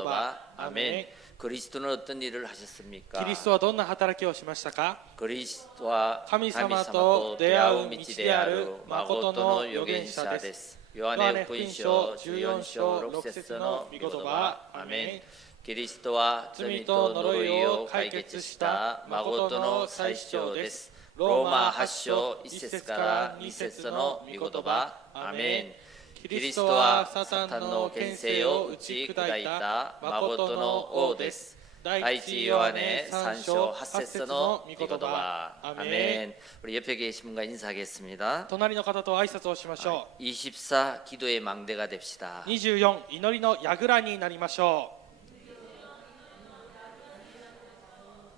葉アメン。クリストの어떤 일을 하셨습니까? キリストはどんな働きをしましたか？クリストは神様と出会う道である誠の預言者です。ヨハネ福音書14章6節の御言葉アメン。キリストは罪と呪いを解決した誠の最主張です。ローマ8章1節から2節の御言葉アメン。キリストはサタンの権勢を打ち砕いた誠の王です。第一ヨハネ3章8節の御言葉アメン。우리 옆에 계신 분과 인사하겠습니다. 隣の方と挨拶をしましょう。24 기도의 망대가 됩시다. 24祈りの櫓になりましょ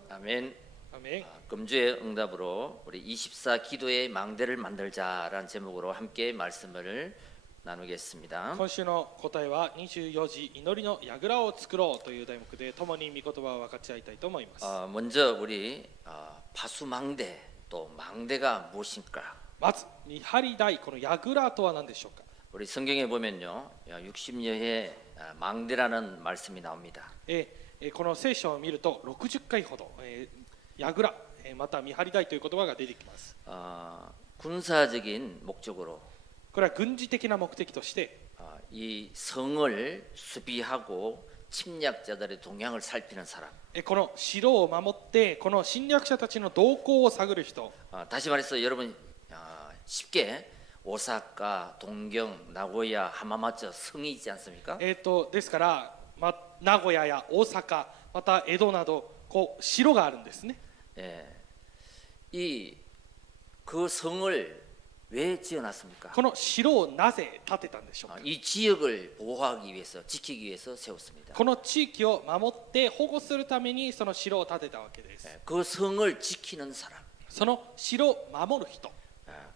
아멘. う。アメン。 금주의 응답으로 우리 24 기도의 망대를 만들자라는 제목으로 함께 말씀을 나누겠습니다. 今週の答えは24時祈りの櫓を作ろうという題目で共に御言葉を分かち合いたいと思います。 먼저 우리 파수망대 또 망대가 무엇인가? まず見張り台、この櫓とは何でしょうか？ 우리 성경에 보면요 60여의 망대라는 말씀이 나옵니다. この聖書を見ると60回ほど櫓また見張り台という言葉が出てきます。 군사적인 목적으로 これは軍事的な目的として 이 성을 수비하고 침략자들의 동향을 살피는 사람. この城を守ってこの侵略者たちの動向を探る人。 다시 말해서 여러분 쉽게 오사카, 동경, 나고야, 하마마츠 성이 있지 않습니까? ですから、名古屋や大阪また江戸などこう城があるんですね。 그 성을 왜 지어놨습니까? この城をなぜ建てたんでしょうか？ 이 지역을 보호하기 위해서, 지키기 위해서 세웠습니다. この地域を守って保護するためにその城を建てたわけです。 그 성을 지키는 사람, その城を守る人、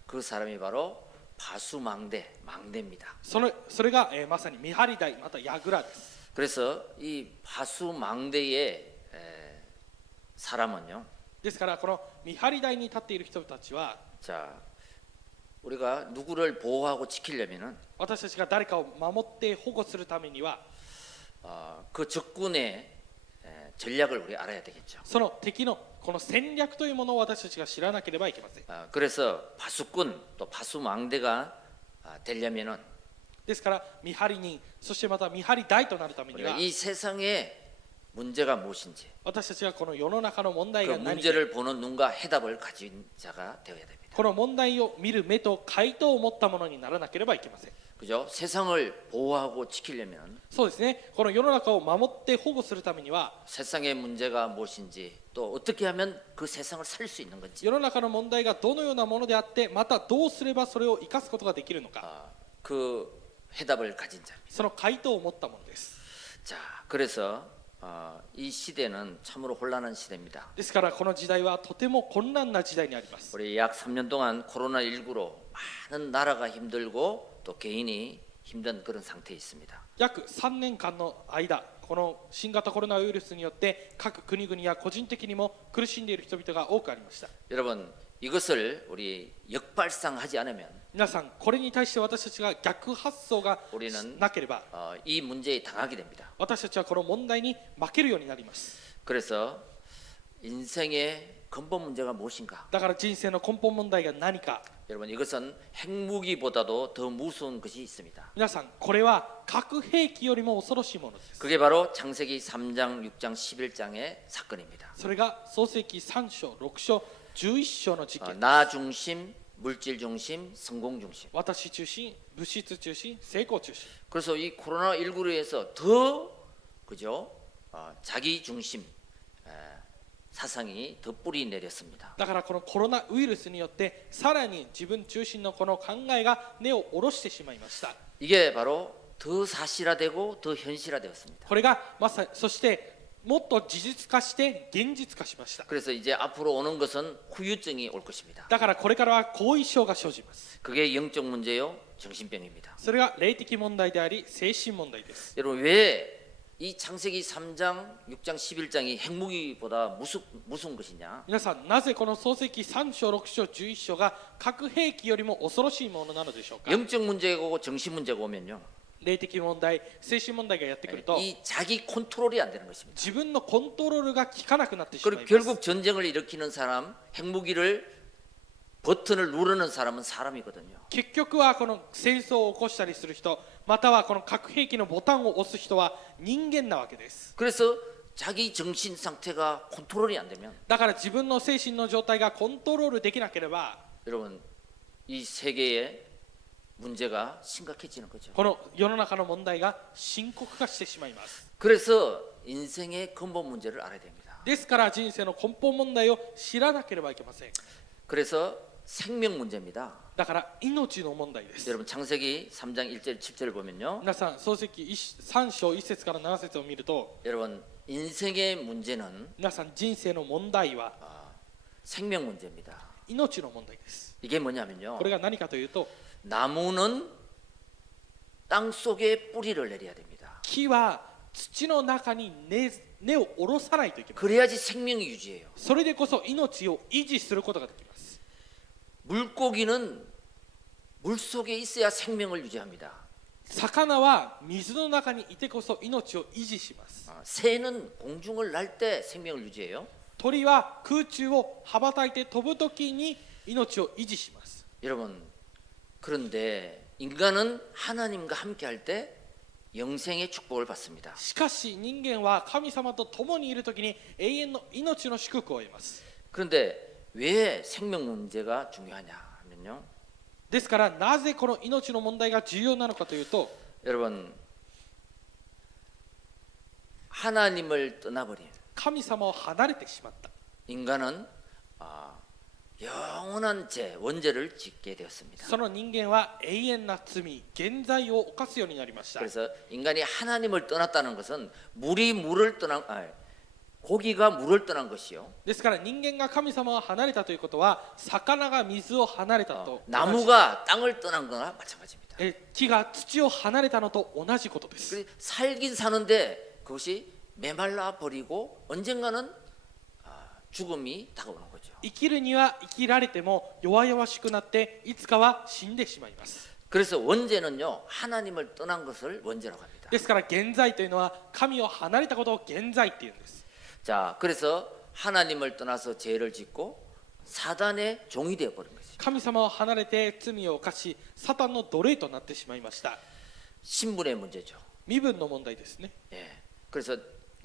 그 사람이 바로 파수망대, 망대입니다. それが、まさに見張り台また櫓です。 그래서 이 파수망대의 사람은요. ですからこの見張り台に立っている人たちは、 자, 우리가 누구를 보호하고 지키려면은 私たちが誰かを守って保護するためには 그 적군의 전략을 우리 알아야 되겠죠. その敵のこの戦略というものを私たちが知らなければいけません。 그래서 파수꾼 또 파수망대가 되려면은 ですから見張り人、そしてまた見張り台となるためには 이 세상의 문제가 무엇인지 私たちがこの世の中の問題 그 が何か、 문제를 보는 눈과 해답을 가진 자가 되어야 됩니다. この問題を見る目と回答を持ったものにならなければいけません。 그죠? 세상을 보호하고 지키려면 そうですね。この世の中を守って保護するためには 세상의 문제가 무엇인지 또 어떻게 하면 그 세상을 살 수 있는 건지 世の中の問題がどのようなものであってまたどうすればそれを生かすことができるのか、 그 해답을 가진 자입니다. その回答を持ったものです。 자, 그래서 이 시대는 참으로 혼란한 시대입니다. ですからこの時代はとても混乱な時代にあります。 우리 약 3년 동안 코로나19로 많은 나라가 힘들고 또 개인이 힘든 그런 상태에 있습니다. 約3年間の間、この新型コロナウイルスによって各国々や個人的にも苦しんでいる人々が多くありました。 여러분 이것을 우리 역발상하지 않으면 皆さん、これに対して私たちが逆発想が 우리는 なければ 이 문제에 당하게 됩니다. 私たちはこの問題に負けるようになります。 그래서 인생의 근본 문제가 무엇인가? だから人生の根本問題が何か、 여러분 이것은 핵무기보다도 더 무서운 것이 있습니다. 皆さん、これは核兵器よりも恐ろしいものです。 그게 바로 창세기 3장, 6장, 11장의 사건입니다. それが創世記3章、6章、11章の事件。 나 중심, 물질 중심, 성공 중심. 私中心、物質中心、成功中心。 그래서 이 코로나19로 해서 더 그죠? 자기 중심 사상이 더 뿌리 내렸습니다. だからこのコロナウイルスによってさらに自分中心のこの考えが根を下ろしてしまいました。 이게 바로 더 사실화되고 더 현실화되었습니다. これがまさにそしてもっと事実化して現実化しました。 그래서 이제 앞으로 오는 것은 후유증이 올 것입니다. だからこれからは後遺症が生じます。 그게 영적 문제요, 정신병입니다. それが霊的問題であり精神問題です。 여러분 왜 이 창세기 3장, 6장, 11장이 핵무기보다 무서운 것이냐? 皆さん、なぜこの創世記3章、6章、11章が核兵器よりも恐ろしいものなのでしょうか？ 영적 문제고 정신 문제가 오면요. 霊的問題、精神問題がやってくると 이 자기 컨트롤이 안 되는 것입니다. 自分のコントロールが効かなくなってしまい 그리고 ます。 결국 전쟁을 일으키는 사람, 핵무기를 버튼을 누르는 사람은 사람이거든요. 結局はこの戦争を起こしたりする人、またはこの核兵器のボタンを押す人は人間なわけです。 그래서 자기 정신 상태가 컨트롤이 안 되면 だから自分の精神の状態がコントロールできなければ 여러분 이 세계의 문제가 심각해지는 거죠. この世の中の問題が深刻化してしまいます。 그래서 인생의 근본 문제를 알아야 됩니다. ですから人生の根本問題を知らなければいけません。 그래서 생명 문제입니다. だから命の問題です。 여러분 창세기 3장 1절 7절을 보면요. 皆さん創世記3章1節から7節を見ると 여러분 인생의 문제는 皆さん人生の問題は 생명 문제입니다. 命の問題です。 이게 뭐냐면요. これが何かというと 나무는 땅 속에 뿌리를 내려야 됩니다. 木は土の中に根を下ろさないといけません。 그래야지 생명이 유지해요. それでこそ命を維持することができます。 물고기는 물 속에 있어야 생명을 유지합니다. 魚は水の中にいてこそ命を維持します。 새는 공중을 날 때 생명을 유지해요. 鳥は空中を羽ばたいて飛ぶときに命を維持します。 여러분 그런데 인간은 하나님과 함께 할 때 영생의 축복을 받습니다. しかし人間は神様と共にいるときに永遠の命の祝福を得ます。 그런데 왜 생명 문제가 중요하냐 하면요. ですからなぜこの命の問題が重要なのかというと 여러분 하나님을 떠나버린 神様を離れてしまった 인간은 영원한 죄, 원죄를 짓게 되었습니다. その人間は永遠な罪、原罪を犯すようになりました。 그래서 인간이 하나님을 떠났다는 것은 고기가 물을 떠난 것이요. ですから人間が神様を離れたということは魚が水を離れたと同じ 나무가 땅을 떠난 거나 마찬가지입니다. 木が土を離れたのと同じことです。 살긴 사는데 그것이 메말라 버리고 언젠가는 죽음이 다가오는 거죠. 生きるには生きられても弱々しくなっていつかは死んでしまいます。 그래서 원죄는요 하나님을 떠난 것을 원죄라고 합니다. ですから現在というのは神を離れたことを現在っていうんです。 자, 그래서 하나님을 떠나서 죄를 짓고 사단의 종이 되어 버린 것이죠. 神様を離れて罪を犯しサタンの奴隷となってしまいました。 신분의 문제죠. 身分の問題ですね。 예. 그래서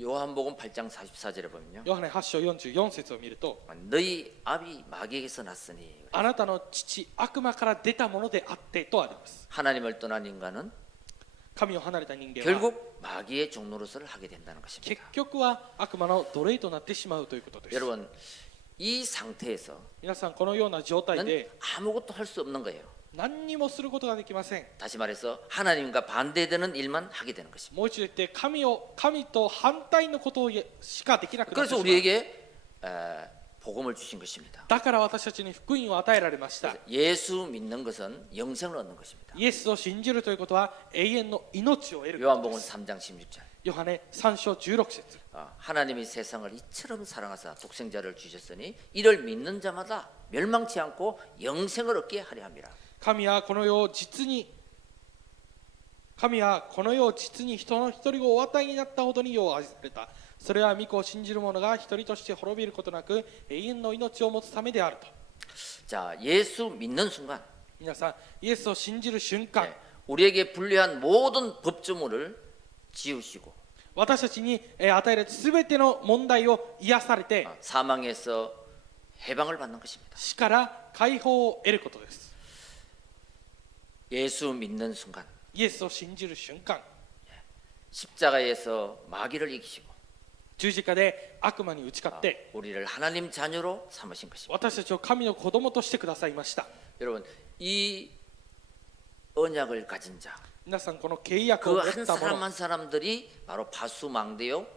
요한복음 8장 44절에 보면요. ヨハネ8章44節を見ると 너희 아비 마귀에게서 났으니 あなたの父悪魔から出たものであってとあります。 하나님을 떠난 인간은 神を離れた人間は 결국 마귀의 종노릇을 하게 된다는 結 것입니다. 局は悪魔の奴隷となってしまうということです。 여러분 이 상태에서 皆さんこのような状態で 아무것도 할 수 없는 거예요. 何にもすることができません。 다시 말해서 하나님과 반대되는 일만 하게 되는 것입니다. もう一度言って神と反対のことをしかできなくなってし 그래서 まう。 우리에게 복음을 주신 것입니다. だから私たちに福音を与えられました。 예수 믿는 것은 영생을 얻는 것입니다. イエスを信じるということは永遠の命を得ることで 요한복음 す。 3장 16절. ヨハネ3章16節 하나님이 세상을 이처럼 사랑하사 독생자를 주셨으니 이를 믿는 자마다 멸망치 않고 영생을 얻게 하려 함이라. 神はこの世を実に人の一人をお与えになったほどに世を愛された。それは御子を信じる者が一人として滅びることなく永遠の命を持つためであると。 자, 예수 믿는 순간 皆さんイエスを信じる瞬間、 우리에게 불리한 모든 법조물을 지우시고 私たちに与えられたすべての問題を癒されて 사망에서 해방을 받는 것입니다. 死から解放を得ることです。 예수 믿는 순간 イエスを信じる瞬間、 십자가에서 마귀를 이기시고 十字架で悪魔に打ち勝って 우리를 하나님 자녀로 삼으신 것입니다. 私たちを神の子供としてくださいました。 여러분 이 언약을 가진 자, 皆さんこの契約を 그 持っ 한 た者、 사람 한 사람들이 바로 바수망대요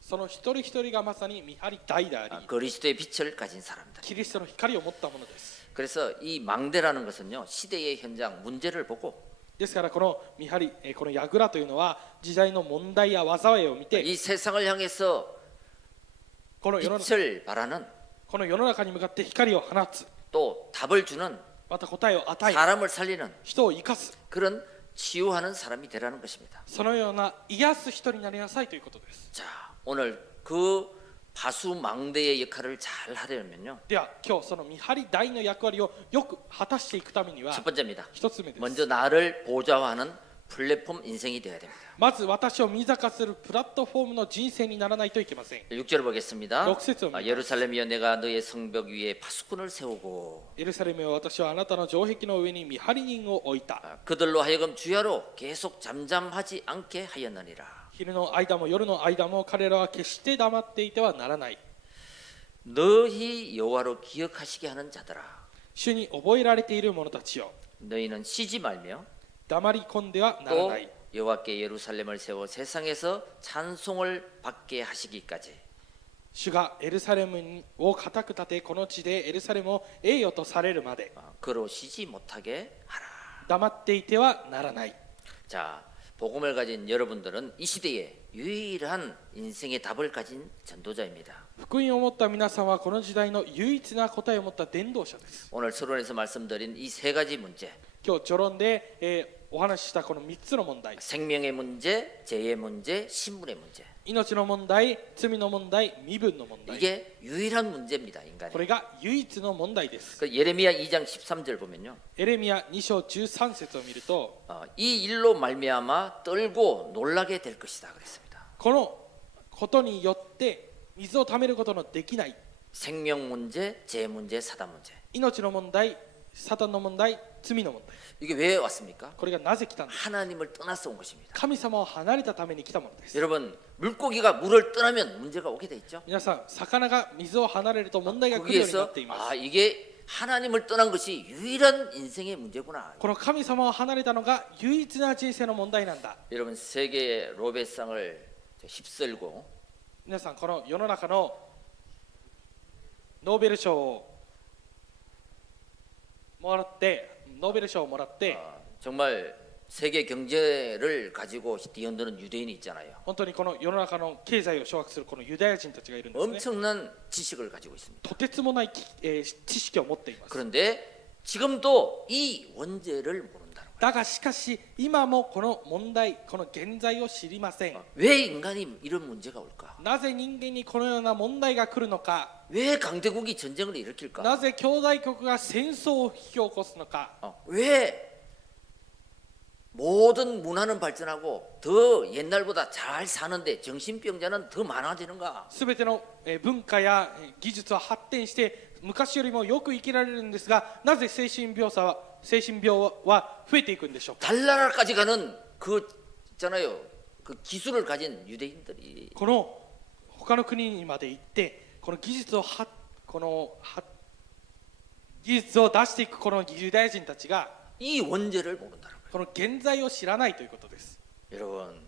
その一人一人がまさに見張り台であり、 그리스도의 빛을 가진 사람들. キリストの光を持ったものです。 그래서 이 망대라는 것은요 시대의 현장 문제를 보고 ですからこの見張り、この櫓というのは時代の問題や災いを見て、 이 세상을 향해서 この世の 빛을 바라는 中に向かって光を放つ、 또 답을 주는 また答えを与え、 사람을 살리는 人を生かす、 그런 치유하는 사람이 되라는 것입니다. そのような癒す人になりなさいということです。 자, 오늘 그 파수망대의 역할을 잘 하려면요. では今日その見張り台の役割をよく果たしていくためには 첫 번째입니다. 一つ目です。 먼저 나를 보좌화하는 플랫폼 인생이 되어야 됩니다. まず私を見坂するプラットフォームの人生にならないといけません。 6절을 보겠습니다. 6節を見ます。 예루살렘이여 내가 너의 성벽 위에 파수꾼을 세우고 エルサレムよ、私はあなたの城壁の上に見張り人を置いた。 그들로 하여금 주야로 계속 잠잠하지 않게 하였느니라. 昼の間も夜の間も彼らは決して黙っていてはならない。 너희 여호와로 기억하시게 하는 자들아. 主に覚えられている者たちよ、 너희는 쉬지 말며 黙り込んではなら 또 ない。 여호와께 예루살렘을 세워 세상에서 찬송을 받게 하시기까지. 主がエルサレムを固く立て、この地でエルサレムを栄誉とされるまで 그로 쉬지 못하게 하라. 黙っていてはならない。 자, 복음을 가진 여러분들은 이 시대에 유일한 인생의 답을 가진 전도자입니다. 福音を持った皆さんはこの時代の唯一な答えを持った伝道者です。 오늘 서론에서 말씀드린 이 세 가지 문제, 今日序論で、お話ししたこの3つの問題、 생명의 문제, 재의 문제, 신분의 문제. 命の問題、罪の問題、身分の問題、 이게 유일한 문제입니다, 인간이. これが唯一の問題です。 그 예레미야 2장 13절 보면요. エレミヤ2章13節を見ると、 이 일로 말미암아 떨고 놀라게 될 것이다 그랬습니다. このことによって水をためることのできない 생명 문제, 재 문제, 사단 문제. 命の問題、サタンの問題、罪の問題、 이게 왜 왔습니까? これがなぜ来たんですか。 하나님을 떠나서 온 것입니다. 神様を離れたために来たものです。 여러분, 물고기가 물을 떠나면 문제가 오게 돼 있죠. 皆さん、魚が水を離れると問題が来るようにな 거기에서 っています。 이게 하나님을 떠난 것이 유일한 인생의 문제구나. この神様を離れたのが唯一な人生の問題なんだ。 여러분, 세계 로베상을 휩쓸고 皆さん、この世の中のノーベル賞をもらって、정말 세계 경제를 가지고 뛰어드는 유대인이 있잖아요. 本当にこの世の中の経済を掌握するこのユダヤ人たちがいるんですね。 엄청난 지식을 가지고 있습니다. とてつもない、知識を持っています。 그런데 지금도 이 원죄를 모른다는 거예요. だがしかし今もこの問題、この現在を知りません。 왜 인간이 이런 문제가 올까? なぜ人間にこのような問題が来るのか。 왜 강대국이 전쟁을 일으킬까? なぜ兄弟国が戦争を引き起こすのか。 왜 모든 문화는 발전하고 더 옛날보다 잘 사는데 정신병자는 더 많아지는가? すべての文化や技術は発展して昔よりもよく生きられるんですが、なぜ精神病は増えていくんでしょうか。 달나라까지 가는 그 있잖아요. 그 기술을 가진 유대인들이 この他の国にまで行ってこの技術を出していくこのユダヤ人たちが 이 원죄를 모른다는 거예요. この現在を知らないということです。 여러분,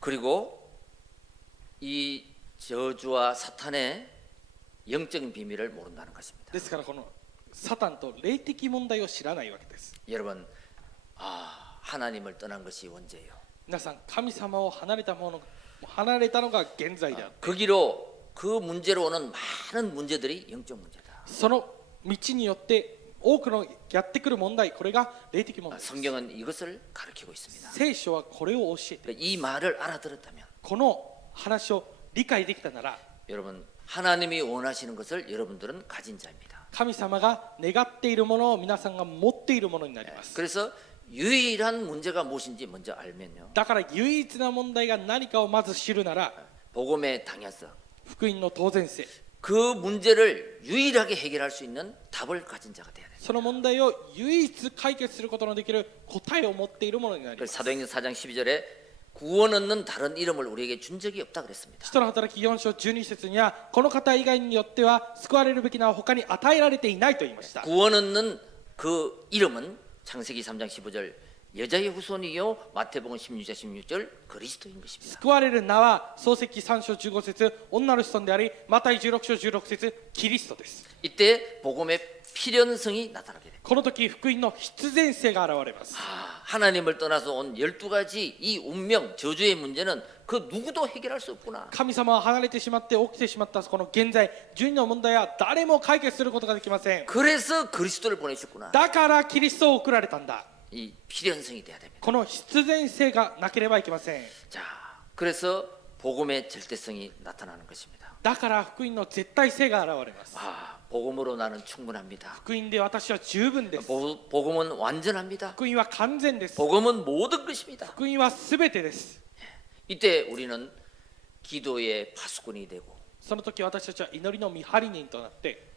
그리고 이 저주와 사탄의 영적인 비밀을 모른다는 것입니다. ですからこのサタンと霊的問題を知らないわけです。 여러분, 하나님을 떠난 것이 원죄예요. 皆さん、神様を離れたのが現在である。 그 길로 그 문제로 오는 많은 문제들이 영적 문제다. その道によって多くのやってくる問題、これが霊的問題です。 성경은 이것을 가르치고 있습니다. 聖書はこれを教えて、 이 말을 알아들었다면 この話を理解できたなら、 여러분, 하나님이 원하시는 것을 여러분들은 가진 자입니다. 神様が願っているものを皆さんが持っているものになります。 그래서 유일한 문제가 무엇인지 먼저 알면요. だから唯一な問題が何かをまず知るなら、 복음의 당연성, 福音の当然性、 그 문제를 유일하게 해결할 수 있는 답을 가진 자가 돼야 돼요. その問題を唯一解決することのできる答えを持っているものになります。 사도행전 4장 12절에 구원 얻는 다른 이름을 우리에게 준 적이 없다 그랬습니다. 人の働き4章12節には、この方以外によっては救われるべきな他に与えられていないと言いました。 구원 얻는 그 이름은 창세기 3장 15절 여자의 후손이요 마태복음 16장 16절 그리스도인 것입니다. 救われる名は創世記3章15節女の子孫であり、マタイ16章16節キリストです。 이때 복음의 필연성이 나타나게 됩니다. この時福音の必然性が現れます。 하나님을 떠나서 온 12가지 이 운명 저주의 문제는 그 누구도 해결할 수 없구나. 神様を離れてしまって起きてしまったこの現在12の問題は誰も解決することができません。 그래서 그리스도를 보내셨구나. だからキリストを送られたんだ。이 필연성이 돼야 됩니다. この必然性がなければいけません。 자, 그래서 복음의 절대성이 나타나는 것입니다. だから福音の絶対性が現れます。 복음으로 나는 충분합니다. 福音で私は十分です。 복음은 완전합니다. 福音は完全です。 복음은 모든 것입니다. 福音はすべてです。 이때 우리는 기도의 파수꾼이 되고 その時私たちは祈りの見張り人となって、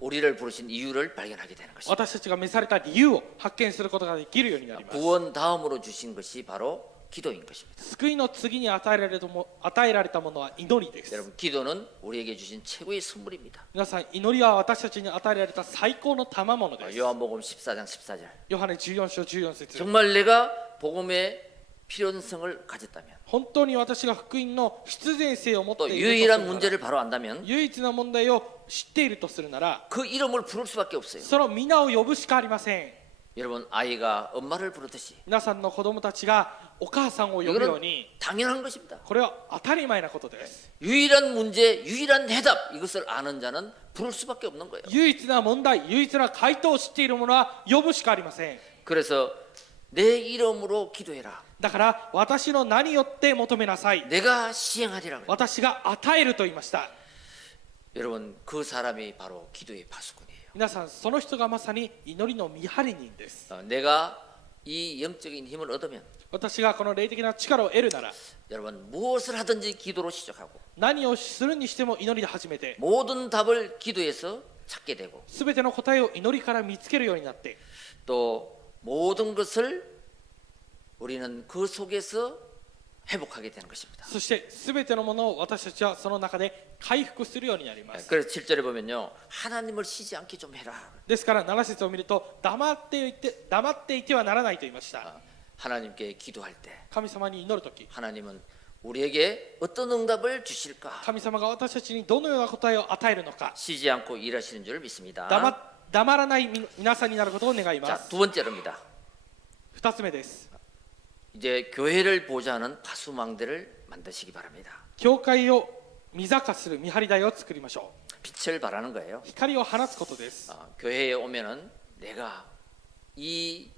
우리를 부르신 이유를 발견하게 되는 것입니다. 私たちが召された理由を発見することができるようになります。 구원 다음으로 주신 것이 바로 기도인 것입니다. 救いの次に与えられたものは祈りです。 여러분, 기도는 우리에게 주신 최고의 선물입니다. 皆さん、祈りは私たちに与えられた最高の賜物です。 요한복음 14장 14절. ヨハネ14章14節。 정말 내가 복음의 필연성을 가졌다면 本当に私が福音の必然性を持って 또 いるとす 유일한 るなら 문제를 바로 안다면 唯一の問題を知っているとするなら 그 이름을 부를 수밖에 없어요. その皆を呼ぶしかありません。 여러분, 아이가 엄마를 부르듯이 皆さんの子供たちがお母さんを呼ぶよう 이거는 に 당연한 것입니다. これは当たり前なことです。 유일한 문제, 유일한 해답, 이것을 아는 자는 부를 수밖에 없는 거예요. 唯一な問題、唯一な回答を知っている者は呼ぶしかありません。 그래서 내 이름으로 기도해라. だから私の名によって求めなさい。 내가 시행하리라. 私が与えると言いました。 여러분, 그 사람이 바로 기도의 파수꾼이에요. 皆さん、その人がまさに祈りの見張り人です。 내가 이 영적인 힘을 얻으면 私がこの霊的な力を得るなら 여러분, 무엇을 하든지 기도로 시작하고 何をするにしても祈りで始めて 모든 답을 기도해서 찾게 되고 すべての答えを祈りから見つけるようになって 또 모든 것을 우리는 그 속에서 회복하게 되는 것입니다. そしてすべてのものを私たちはその中で回復するようになります。 그래서 7절에 보면요, 하나님을 쉬지 않게 좀 해라. ですから7節を見ると黙っていてはならないと言いました。 하나님께 기도할 때 神様に祈るとき 하나님은 우리에게 어떤 응답을 주실까? 神様が私たちにどのような答えを与えるのか 쉬지 않고 일하시는 줄 믿습니다. 黙らない皆さんになることを願いま 자, す。 두 번째로입니다. 2つ目です。 이제 교회를 보좌하는 파수망대를 만드시기 바랍니다. 教会を見坂する見張り台を作りましょう。 빛을 발하는 거예요. 光を放つことです。 교회에 오면은 내가 이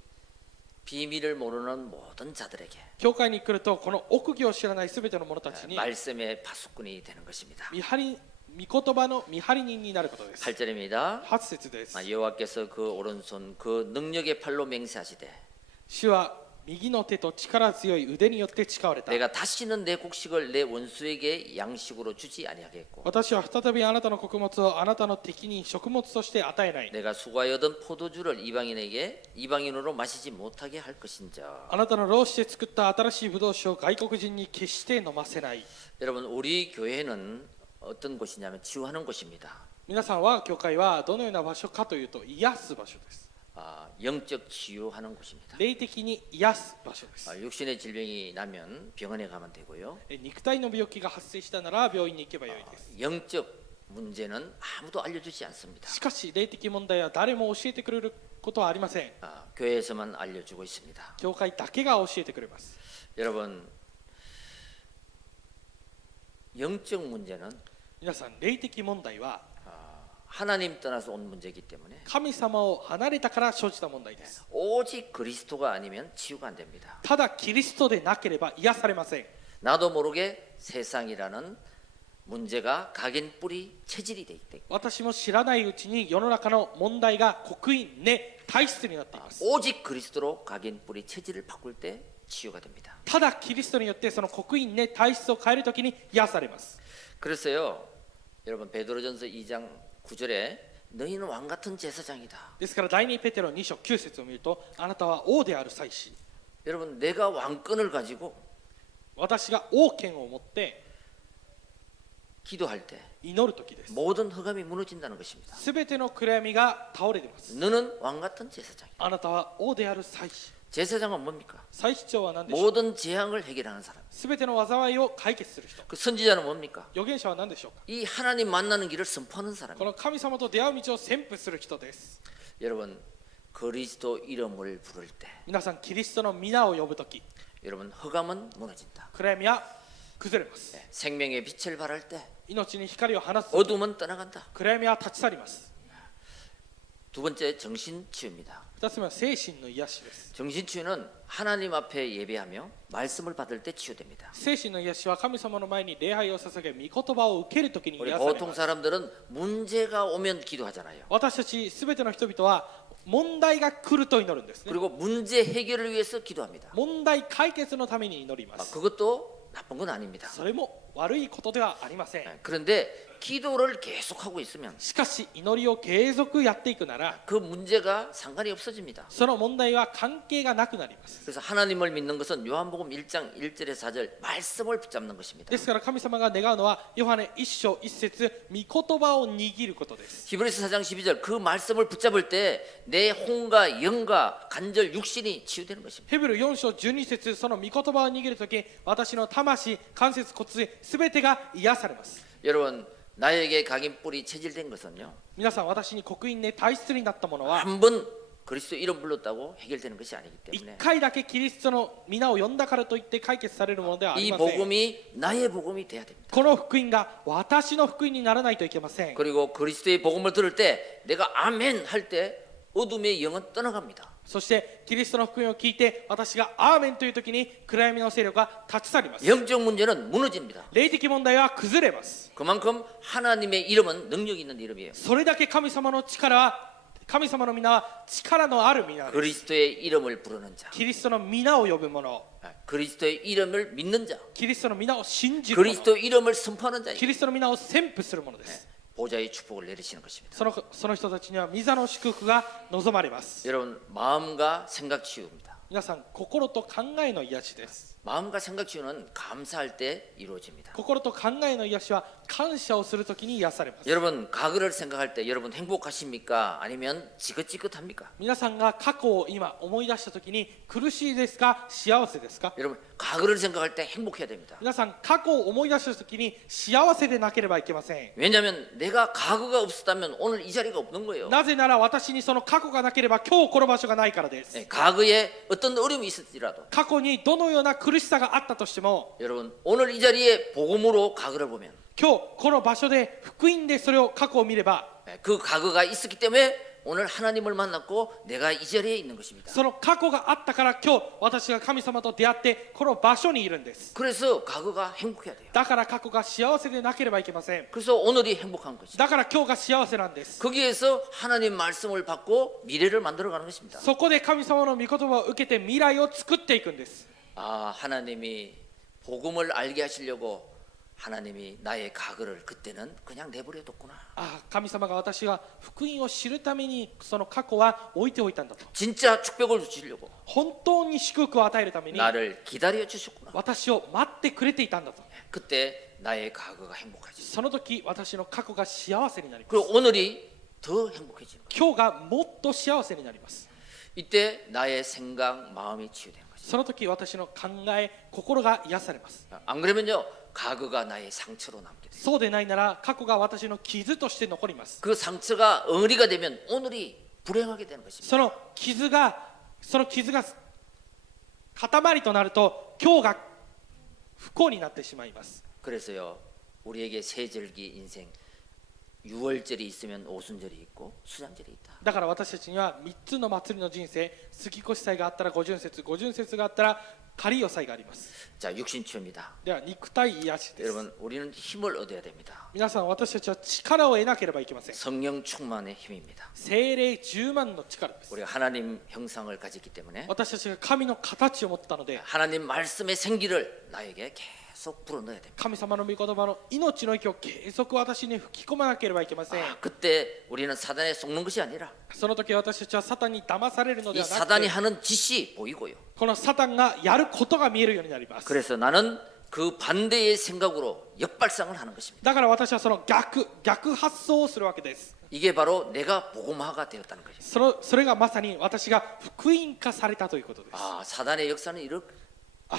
비밀을 모르는 모든 자들에게 教会に来るとこの奥義を知らないすべての者たちに 말씀의 파수꾼이 되는 것입니다. 御言葉の見張り人になることです。 8절입니다. 8節です。 여호와께서 그 오른손 그 능력의 팔로 맹세하시되 主は右の手と力強い腕によって誓われた。 내가 다시는 내 곡식을 내 원수에게 양식으로 주지 아니하겠고 私は再びあなたの穀物をあなたの敵に食物として与えない。 내가 수고하여 얻은 포도주를 이방인으로 마시지 못하게 할 것인자. あなたの労して作った新しいブドウ酒を外国人に決して飲ませない。 여러분, 우리 교회는 어떤 곳이냐면 치유하는 곳입니다. 皆さんは教会はどのような場所かというと癒す場所です。 영적 치유하는 곳입니다. 霊的に癒す場所です。 육신의 질병이 나면 병원에 가면 되고요. 肉体の病気が発生したなら病院に行けばよいです。 영적 문제는 아무도 알려주지 않습니다. しかし霊的問題は誰も教えてくれることはありません。 교회에서만 알려주고 있습니다. 教会だけが教えてくれます。 여러분, 영적 문제는 皆さん、霊的問題は 하나님 떠나서 온 문제이기 때문에 神様を離れたから生じた問題です。 오직 그리스도가 아니면 치유가 안 됩니다. ただキリストでなければ癒されません。 나도 모르게 세상이라는 문제가 각인 뿌리 체질이 돼 있다. 私も知らないうちに世の中の問題が刻印、根、体質になっています。 오직 그리스도로 각인 뿌리 체질을 바꿀 때 치유가 됩니다. ただキリストによってその刻印、根、体質を変えるときに癒されます。 그래서요, 여러분, 베드로전서 2장 9절에 너희는 왕 같은 제사장이다. ですから第2ペテロ2章9節を見ると、あなたは王である祭司。 여러분, 내가 왕권을 가지고 私が王権を持って 기도할 때 祈るときです。 모든 허감이 무너진다는 것입니다. すべての暗闇が倒れています。 너는 왕 같은 제사장이다. あなたは王である祭司。 제사장은 뭡니까? 祭司長は何でしょう。 모든 재앙을 해결하는 사람. すべての災いを解決する人。 그 선지자는 뭡니까? 預言者は何でしょうか。 이 하나님 만나는 길을 선포하는 사람. この神様と出会う道を宣布する人です。 여러분, 그리스도 이름을 부를 때 皆さん、キリストの皆を呼ぶとき、 여러분, 허감은 무너진다. 暗闇は崩れます。 생명의 빛을 발할 때 命に光を放つ。 어둠은 떠나간다. 暗闇は立ち去ります。 두 번째, 정신 치유입니다. 2つ目は精神の癒しです。 정신치유는 하나님 앞에 예배하며 말씀을 받을 때 치유됩니다. 精神の癒しは神様の前に礼拝を捧げ、御言葉を受けるときに 우리 癒され 보통 ます。 사람들은 문제가 오면 기도하잖아요. 私たちすべての人々は問題が来ると祈るんですね。 그리고 문제 해결을 위해서 기도합니다. 問題解決のために祈りま 아, す。 그것도 나쁜 건 아닙니다. それも悪いことではありません。 그런데 기도를 계속하고 있으면 しかし祈りを継続やっていくなら、 그 문제가 상관이 없어집니다. その問題は関係がなくなります。 그래서 하나님을 믿는 것은 요한복음 1장 1절에 4절 말씀을 붙잡는 것입니다. ですから神様が願うのはヨハネ1章1節御言葉を握ることです。 히브리서 4장 12절 그 말씀을 붙잡을 때 내 혼과 영과 관절 육신이 치유되는 것입니다. ヘブル4章12節その御言葉を握るとき、私の魂、関節、骨髄すべてが癒されます。 여러분 나에게 각인뿔이 체질된 것은요 皆さん、私に刻印で体質になったものは 한 번 그리스도 이름 불렀다고 해결되는 것이 아니기 1 때문에 回だけキリストの皆を呼んだからといって解決されるものではあり 이 ません。 복음이 나의 복음이 돼야 됩니다. この福音が私の福音にならないといけません。 그리고 그리스도의 복음을 들을 때 내가 아멘 할 때 어둠의 영은 떠나갑니다. そしてキリストの福音を聞いて私がアーメンという時に暗闇の勢力が立ち去ります。 영적 문제는 무너집니다. 霊的問題は崩れます。 그만큼 하나님의 이름은 능력 있는 이름이에요. それだけ神様の力は、神様の皆は力のある皆です。 그리스도의 이름을 부르는 자, キリストの皆を呼ぶ者、 그리스도의 이름을 믿는 자, キリストの皆を信じる者、 그리스도 이름을 선포하는 자, キリストの皆を宣布する者です。 보좌의 축복을 내리시는 것입니다. その人たちには御座の祝福が望まれます。 여러분 마음과 생각 치유입니다. 皆さん、心と考えの癒しです。 마음과 생각 치유는 감사할 때 이루어집니다. 心と考えの癒しは感謝をするときに癒されます。 여러분 과거를 생각할 때 여러분 행복하십니까? 아니면 지긋지긋합니까? 皆さんが過去を今思い出したときに苦しいですか、幸せですか。 여러분 과거를 생각할 때 행복해야 됩니다. 皆さん、過去を思い出したときに幸せでなければいけません。 왜냐하면 내가 과거가 없었다면 오늘 이 자리가 없는 거예요. なぜなら私にその過去がなければ今日この場所がないからです。 과거에 어떤 어려움이 있을지라도 過去にどのような苦しさがあったとしても、 여러분 오늘 이 자리에 복음으로 과거를 보면 今日この場所で福音でそれを過去を見れば、 그 과거가 있었기 때문에 오늘 하나님을 만났고 내가 이 자리에 있는 것입니다. その過去があったから今日私が神様と出会ってこの場所にいるんです。 그래서 과거가 행복해야 돼요. だから過去が幸せでなければいけません。 그래서 오늘이 행복한 것이죠. だから今日が幸せなんです。 거기에서 하나님 말씀을 받고 미래를 만들어가는 것입니다. そこで神様の御言葉を受けて未来を作っていくんです。 아 하나님이 복음을 알게 하시려고 하나님이 나의 과거를 그때는 그냥 내버려뒀구나. ああ、神様が私が福音を知るためにその過去は置いておいたんだと。 진짜 축복을 주시려고 本当に祝福を与えるために 나를 기다려 주셨구나. 私を待ってくれていたんだと。 그때 나의 과거가 행복해지. その時私の過去が幸せになります。 그리고 오늘이 더 행복해지는 거예요. 今日がもっと幸せになります。 이때 나의 생각, 마음이 치유되는 거죠. その時私の考え、心が癒されます。 안 그러면요 과거가 나의 상처로 남게 돼요. そうでないなら過去が私の傷として残ります。 그 상처가 엉어리가 되면 오늘이 불행하게 되는 것입니다. その傷が塊となると今日が不幸になってしまいます。 그래서요 우리에게 세절기 인생 6월절이 있으면 오순절이 있고 수장절이 있다. だから私たちには3つの祭りの人生、月越祭があったら五巡節、五巡節があったら仮予祭があります。 자 육신치유입니다. では肉体癒しです。 여러분 우리는 힘을 얻어야 됩니다. 皆さん、私たちは力を得なければいけません。 성령 충만의 힘입니다. 聖霊10万の力です。 우리가 하나님 형상을 가졌기 때문에 私たちが神の形を持ったので 하나님 말씀의 생기를 나에게 계속 불어넣어야 됩니다. 神様の御言葉の命の息を継続私に吹き込まなければいけません。 그때 우리는 사단에 속는 것이 아니라 その時私たちはサタンに騙されるので 이 はなく 사단이 て、 하는 짓이 보이고요. このサタンがやることが見えるようになります。 그래서 나는 그 반대의 생각으로 역발상을 하는 것입니다. だから私はその逆発想をするわけです。 이게 바로 내가 복음화가 되었다는 것입니다. それがまさに私が福音化されたということです。 아 사단의 역사는 이렇게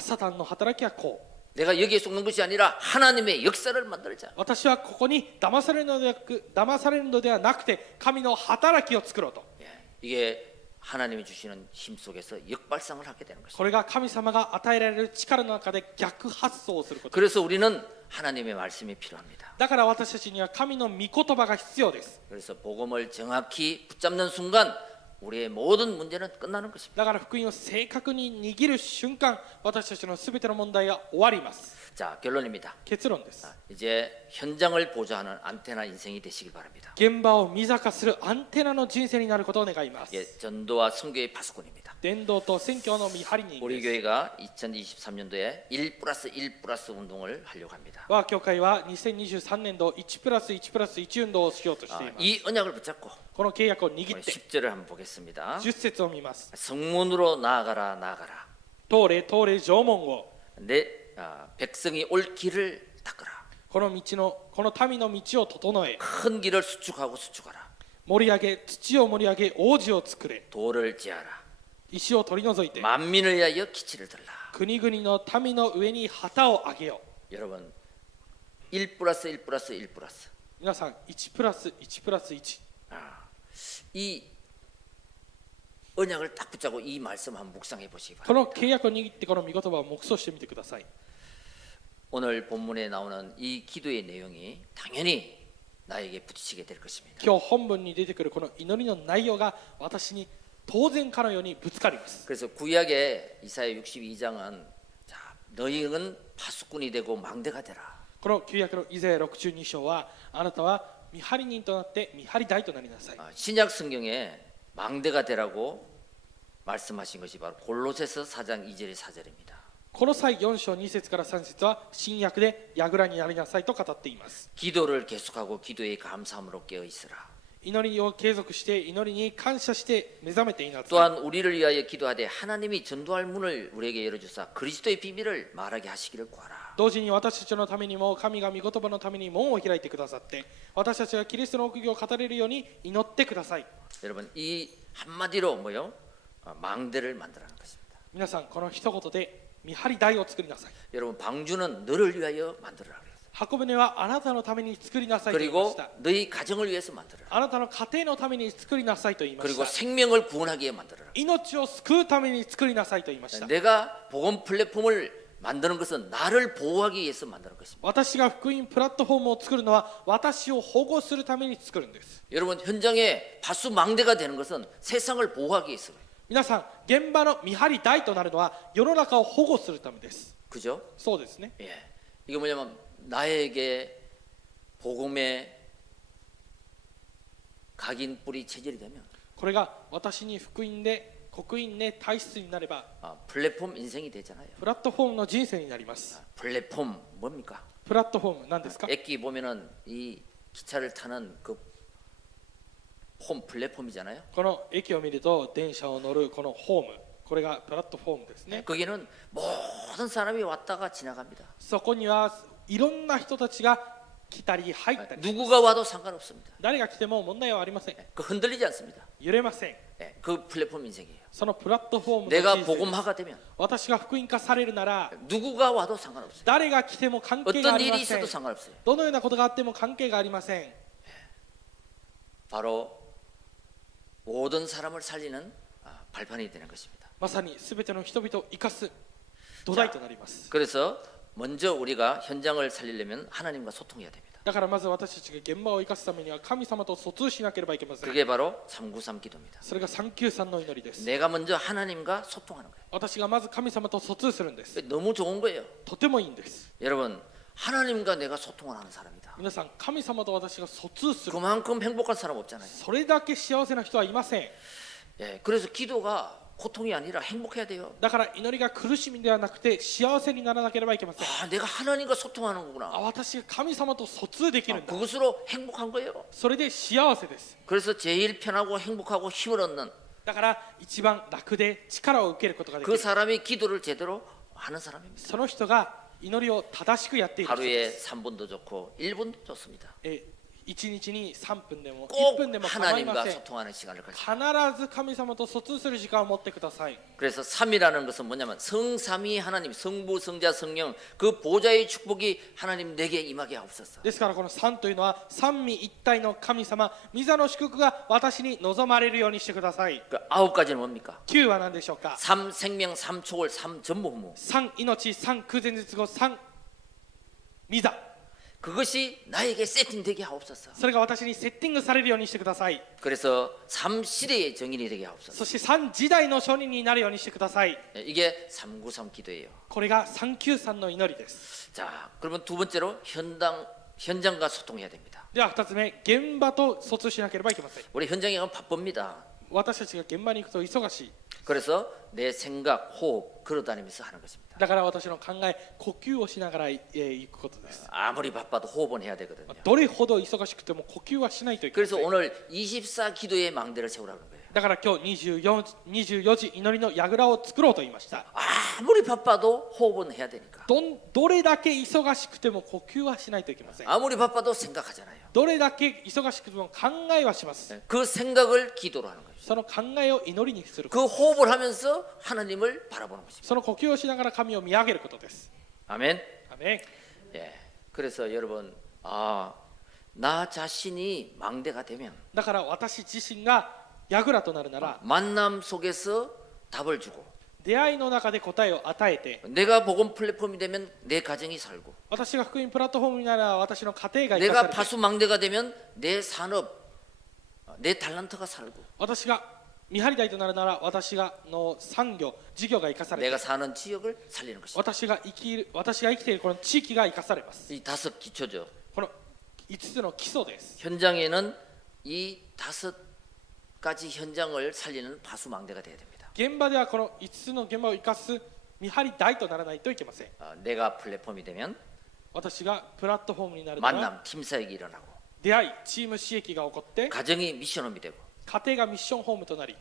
サタンの働きはこう。 내가 여기에 속는 것이 아니라 하나님의 역사를 만들자. 私はここに騙されるのではなくて神の働きを作ろうと。 이게 하나님이 주시는 힘 속에서 역발상을 하게 되는 것입니다. これが神様が与えられる力の中で逆発想をすること。 그래서 우리는 하나님의 말씀이 필요합니다. だから私たちには神の御言葉が必要です。 그래서 복음을 정확히 붙잡는 순간 우리의 모든 문제는 끝나는 것입니다. だから福音を正確に握る瞬間、私たちのすべての問題が終わります。 자, 결론입니다. 結論です。 이제 현장을 보좌하는 안테나 인생이 되시길 바랍니다. 現場を見坂するアンテナの人生になることを願います。 예, 전도와 선교의 파수꾼입니다. 伝道と宣教の見張り人 우리 です。 교회가 2023년도에 1+1+1 운동을 하려고 합니다. 我が教会は2023年度 1+1+1 運動をしようとしています。 이 언약을 붙잡고 この契約を握って 10절을 한번 보겠습니다. 10節を見ます。 성문으로 나아가라 나아가라. 通れ通れ城門を、 내 백성이 올 길을 닦으라. この民の道を整え、 큰 길을 수축하고 수축하라. 盛り上げ、土を盛り上げ、王子を作れ、 돌을 지하라. 石を取り除いて、 만민을 위하여 기치를 들라. 国々の民の上に旗を上げよう。 여러분 1+1+1+皆さん 1+1+1 이 언약을 딱 붙잡고 이 말씀 한번 묵상해 보시기 こ 바랍니다. の契約を握ってこの御言葉を黙想してみてください。 오늘 본문에 나오는 이 기도의 내용이 당연히 나에게 부딪히게 될 것입니다. 今日本文に出てくるこの祈りの内容が私に当然かのようにぶつかります。 그래서 구약의 이사야 62장은 자, 너희는 파수꾼이 되고 망대가 되라. この旧約のイザヤ62章は、あなたは見張り人となって見張り台となりなさい。 신약 성경에 망대가 되라고 말씀하신 것이 바로 골로새서 4장 2절의 4절입니다. この際4章2節から3節は新約で櫓になりなさいと語っています。 기도를 계속하고 기도에 감사함으로 깨어 있으라. 祈りを継続して祈りに感謝して目覚めていなさい。 또한 우리를 위하여 기도하되 하나님이 전도할 문을 우리에게 열어주사 그리스도의 비밀을 말하게 하시기를 구하라. 同時に私たちのためにも神が御言葉のために門を開いてくださって、私たちがキリストの奥義を語れるように祈ってください。 여러분 이 한마디로 뭐요? 망대를 만들라는 것입니다. 皆さんこの一言で見張り台を作りなさい。 여러분 방주는 너를 위하여 만들어라 그랬어요. 箱舟はあなたのために作りなさいと言いま 그리고 した。 너희 가정을 위해서 만들어라. あなたの家庭のために作りなさいと言いまし 그리고 た。 생명을 구원하기에 만들어라. 命を救うために作りなさいと言いました。 내가 복음 플랫폼을 만드는 것은 나를 보호하기 위해서 만드는 것입니다. 私が福音プラットフォームを作るのは私を保護するために作るんです。 여러분 현장에 파수 망대가 되는 것은 세상을 보호하기 위해서요. 皆さん現場の見張り台となるのは世の中を保護するためです。 그죠? そうですね。 예. 이게 뭐냐면 나에게 복음의 각인 뿌리 체질이 되면 これが私に福音で刻印で体質になれば 플랫폼 인생이 되잖아요. プラットフォームの人生になります。 플랫폼 뭡니까? プラットフォーム何ですか？ 액기 보면은 이 기차를 타는 그 폼 플랫폼이잖아요. この駅を見ると電車を乗るこのホーム、これがプラットフォームですね。 거기는 모든 사람이 왔다가 지나갑니다. そこにはいろんな人たちが来たり入ったり、 누구가 와도 상관없습니다. 誰が来ても問題はありません。 그 흔들리지 않습니다. 揺れません。 예, 그 플랫폼 인생이에요. そのプラットフォームの 내가 人生です。 복음화가 되면 私が福音化されるなら 누구가 와도 상관없어요. 誰が来ても関係があ 어떤 りま 일이 せん 있어도 。 상관없어요. どのようなことがあっても関係がありません。 바로 모든 사람을 살리는 발판이 되는 것입니다. まさに全ての人々を生かす土台となります。 그래서 먼저 우리가 현장을 살리려면 하나님과 소통해야 됩니다. だからまず私たちが現場を生かすためには神様と疎通しなければいけません。 그게 바로 393 기도입니다. それが393の祈りです。 내가 먼저 하나님과 소통하는 거예요. 私がまず神様と疎通するんです。 너무 좋은 거예요. とてもいいんです。 여러분 하나님과 내가 소통을 하는 사람이다. 皆さん神様と私が疎通する、 그만큼 행복한 사람 없잖아요. それだけ幸せな人はいません。 예, 그래서 기도가 고통이 아니라 행복해야 돼요. だから祈りが苦しみではなくて幸せにならなければいけません。 내가 하나님과 소통하는 あ、 거구나. 私が神様と疎通できるんだ。 그것으로 행복한 거예요. それで幸せです。 그래서 제일 편하고 행복하고 힘을 얻는 だから一番楽で力を受けることができ 그 る。 사람이 기도를 제대로 하는 사람입니다. その人が祈りを正しくやっている人で 하루에 す。 3분도 좋고 1분도 좋습니다. 1日に3分でも1 꼭 分でも構いま 하나님과 せん。 소통하는 시간을 가지고 必ず神様と疎通する時間を持ってください。 그래서 3이라는 것은 뭐냐면 성삼위 하나님 성부 성자 성령 그 보좌의 축복이 하나님 내게 임하게 하옵소서. ですからこの3というのは三位一体の神様、御座の祝福が私に望まれるようにしてください。 그 9가지는 뭡니까? 9は何でしょうか？ 3생명 3 초월 3 전무후무 3命、3空前絶後、3御座。 그것이 나에게 세팅되게 하옵소서. それが私にセッティングされるようにしてください。 그래서 3시대의 정인이 되게 하옵소서. そして3時代の証人になるようにしてください。 이게 393 기도예요. これが393の祈りです。 자, 그러면 두 번째로 현장과 소통해야 됩니다. では2つ目、現場と疎通しなければいけません。 우리 현장에 가면 바쁩니다. 私たちが現場に行くと忙しい。 그래서 내 생각, 호흡 걸어다니면서 하는 것입니다. だから私の考え、呼吸をしながら行くことです。 아무리 바빠도 호흡은 해야 되거든요. どれほど忙しくても呼吸はしないといけま 그래서 せん。 오늘 24 기도의 망대를 세우라는 거예요. だから今日24時祈りの櫓を作ろうと言いました。 아무리 바빠도 호흡은 해야 되니까. どれだけ忙しくても呼吸はしないといけません。 아무리 바빠도 생각하잖아요. どれだけ忙しくても考えはします。 그 생각을 기도로 하는 거예요. その考えを祈りにする。 그 호흡을 하면서 하나님을 바라보는 것입니다. その呼吸をしながら神を見上げることです。 아멘. アメン。 예. 그래서 여러분, 나 자신이 망대가 되면 だから私自身が櫓となるなら、 만남 속에서 답을 주고 出会いの中で答えを与えて、 내가 복음 플랫폼이 되면 내 가정이 살고 私が福音プラットフォームになら私の家庭が生か 내가 されて、 파수 망대가 되면 내 산업, 내 탤런트가 살고 私が見張り台となるなら私がの産業事業が生かされて、 내가 사는 지역을 살리는 것입니다. 私が生きているこの地域が生かされます。 이 5 기초죠. この5つの基礎です。 현장에는 이 5가지 현장을 살리는 파수 망대가 돼야 됩니다. 現場ではこの5つの現場を生かす見張り台とならないといけません。 내가 플랫폼이 되면 私がプラットフォームになるなら 만남, 팀 사역이 일어나고 出会いチーム刺激が起こって 가정이 미션홈이 되고 家庭がミッションホームとなり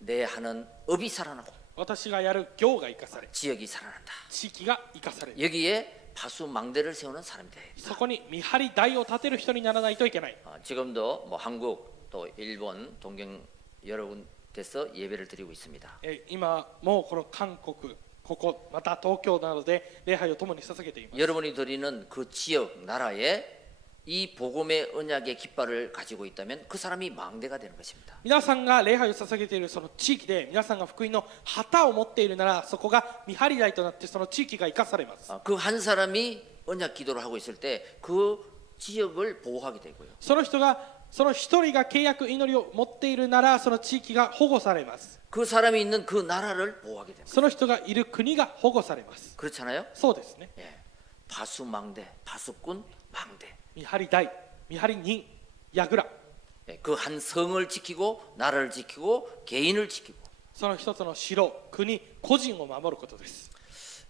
내 하는 업이 살아나고 私がやる業が生かされ 지역이 살아난다. 地域が生かされる。 여기에 파수 망대를 세우는 사람이 돼야 된다. そこに見張り台を立てる人にならないといけない。 지금도 뭐 한국 또 일본 동경 여러 군데서 예배를 드리고 있습니다. 今もうこの韓国ここまた東京などで礼拝を共に捧げています。 여러분이 드리는 그 지역 나라에 이 복음의 언약의 깃발을 가지고 있다면 그 사람이 망대가 되는 것입니다. 皆さんが礼拝を捧げているその地域で皆さんが福音の旗を持っているならそこが見張り台となってその地域が生かされます。 그 한 사람이 언약 기도를 하고 있을 때 그 지역을 보호하게 되고요. その一人が契約祈りを持っているならその地域が保護されます。 그 사람이 있는 그 나라를 보호하게 됩니다. その人がいる国が保護されます。 그렇잖아요? そうですね。 예. 파수 망대, 파수꾼 망대. 見張り台、見張り人、櫓、 그 한 성을 지키고 나라를 지키고 개인을 지키고 その一つの城、国、個人を守ることです。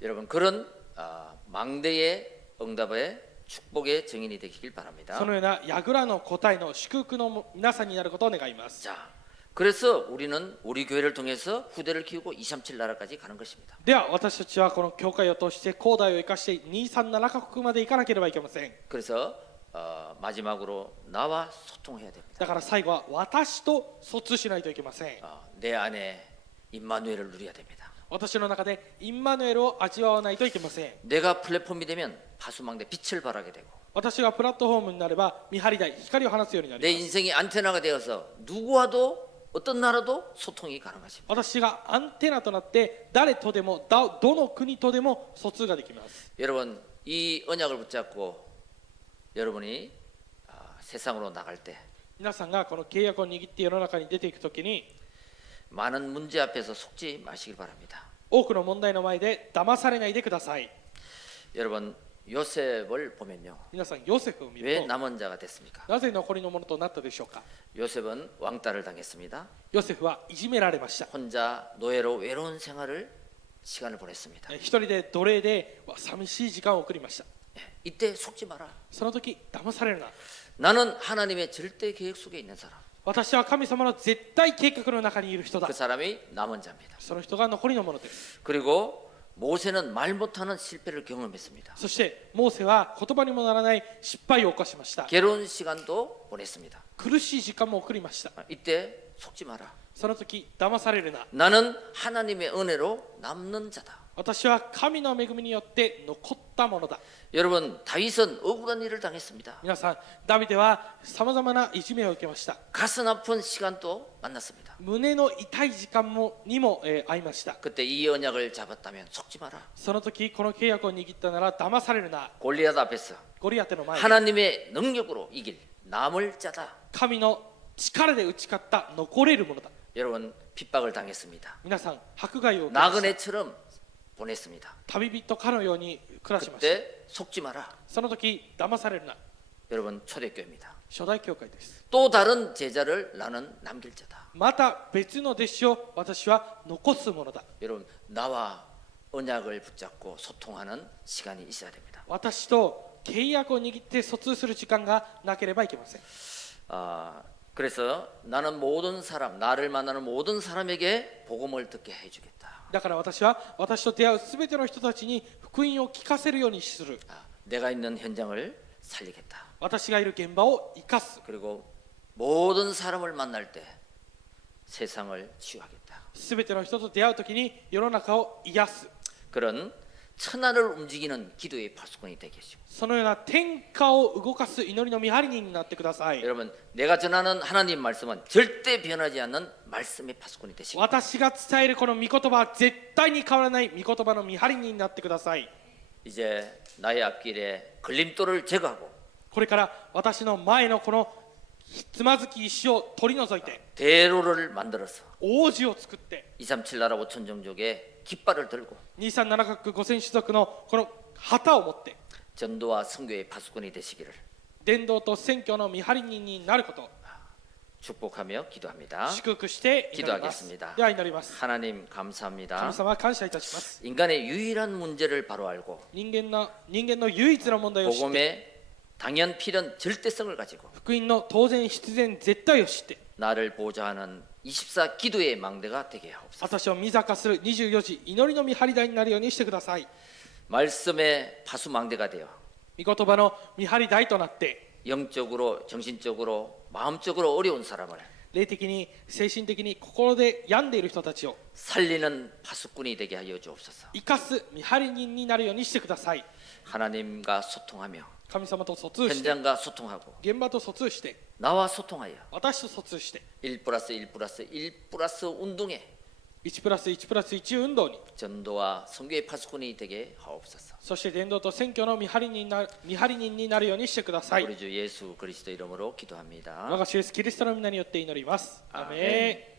여러분 그런 망대의 응답의 축복의 증인이 되길 바랍니다. そのような櫓の答えの祝福の皆さんになることを願います。 자, 그래서 우리는 우리 교회를 통해서 후대를 키우고 237 나라까지 가는 것입니다. では私たちはこの教会を通して広大を生かして237カ国まで行かなければいけません。 그래서 마지막으로 나와 소통해야 됩니다. だから最後は私と疎通しないといけません。 내 안에 임마누엘을 누려야 됩니다. 私の中でインマヌエルを味わわないといけません。 내가 플랫폼이 되면 파수망대 빛을 발하게 되고 私がプラットフォームになれば見張り台、光を放つようになり 내 ます。 인생이 안테나가 되어서 누구와도 어떤 나라도 소통이 가능하십니다. 私がアンテナとなって誰とでもどの国とでも疎通ができます。 여러분 이 언약을 붙잡고 여러분이 세상으로 나갈 때 皆さんがこの契約を握って世の中に出ていくときに 많은 문제 앞에서 속지 마시길 바랍니다. 多くの問題の前で騙されないでください。 여러분 요셉을 보면요. 皆さんヨセフを見 왜 ると 남은 자가 됐습니까? なぜ残りのものとなったでしょうか。 요셉은 왕따를 당했습니다. ヨセフはいじめられました。 혼자 노예로 외로운 시간을 보냈습니다. 一人で奴隷で寂しい時間を送りました。 이때 속지 마라. その時騙されるな。 나는 하나님의 절대 계획 속에 있는 사람. 私は神様の絶対計画の中にいる人だ 그 。 사람이 남은 자입니다. その人が残りのものです。 그리고 모세는 말 못하는 실패를 경험했습니다. そしてモーセは言葉にもならない失敗を犯しました。 괴로운 시간도 보냈습니다. 苦しい時間も送りました。 이때 속지 마라. その時騙されるな。 나는 하나님의 은혜로 남는 자다. 私は神の恵みによって残ったものだ。 여러분, 다윗은 억울한 일을 당했습니다. 皆さん、ダビデはさまざまないじめを受けました。 가슴 아픈 시간도 만났습니다. 胸の痛い時間にも会いました。 그때 이 언약을 잡았다면 속지 마라. その時この契約を握ったなら騙されるな。 골리앗 앞에서 ゴリアテの前で 하나님의 능력으로 이길 남을 자다. 神の力で打ち勝った残れるものだ。 여러분, 핍박을 당했습니다. 皆さん、迫害を受けました。 나그네처럼 보냈습니다. 旅人かのように暮らしました。 그때 속지 마라. その時騙されるな。 여러분, 초대교회입니다. 初代教会です。 또 다른 제자를 나는 남길 자다. また別の弟子を私は残すものだ。 여러분, 나와 언약을 붙잡고 소통하는 시간이 있어야 됩니다. 私と契約を握って疎通する時間がなければいけません。 그래서 나는 모든 사람, 나를 만나는 모든 사람에게 복음을 듣게 해주겠다. だから私は私と出会うすべての人たちに福音を聞かせるようにする。 내가 있는 현장을 살리겠다. 私がいる現場を生かす。 그리고 모든 사람을 만날 때 세상을 치유하겠다. すべての人と出会うときに世の中を癒す。 그런 천하를 움직이는 기도의 파수꾼이 되게 하시고. そのような天下を動かす祈りの見張り人になってください。 여러분, 내가 전하는 하나님 말씀은 절대 변하지 않는 말씀의 파수꾼이 되시고. 私が伝えるこの御言葉は絶対に変わらない御言葉の見張り人になってください。 이제 나의 앞길에 걸림돌을 제거하고 これから私の前のこのつまずき石を取り除いて 대로를 만들어서 王子を作って 237 나라 5천 종족의 깃발을 들고 237カ国5000種族のこの旗を持って 전도와 선교의 파수꾼이 되시기를 伝道と宣教の見張り人になることを 축복하며 기도합니다. 祝福して祈ります。 기도하겠습니다. では祈ります。 하나님 감사합니다. 神様感謝いたします。 인간의 유일한 문제를 바로 알고 人間の唯一の問題を知って 복음의 당연 필연 절대성을 가지고 福音の当然必然絶対を知って 나를 보좌하는 24 기도의 망대가 되게 하옵소서. 私を御座化する24時祈りの見張り台になるようにしてください。 말씀의 파수 망대가 되어 御言葉の見張り台となって 영적으로 정신적으로 마음적으로 어려운 사람을 霊的に精神的に心で病んでいる人たちを 살리는 파수꾼이 되게 하여 주옵소서. 生かす見張り人になるようにしてください。 하나님과 소통하며 神様と疎通して 현장과 소통하고 現場と疎通して 나와 소통하여 私と疎通して 1+1+1+1 운동에 1+1+1 運動に 전도와 선교의 파수꾼이 되게 하옵소서. そして伝道と宣教の見張り人になるようにしてください。 우리 주 예수 그리스도 이름으로 기도합니다. 我が主イエスキリストの皆によって祈ります。アーメン。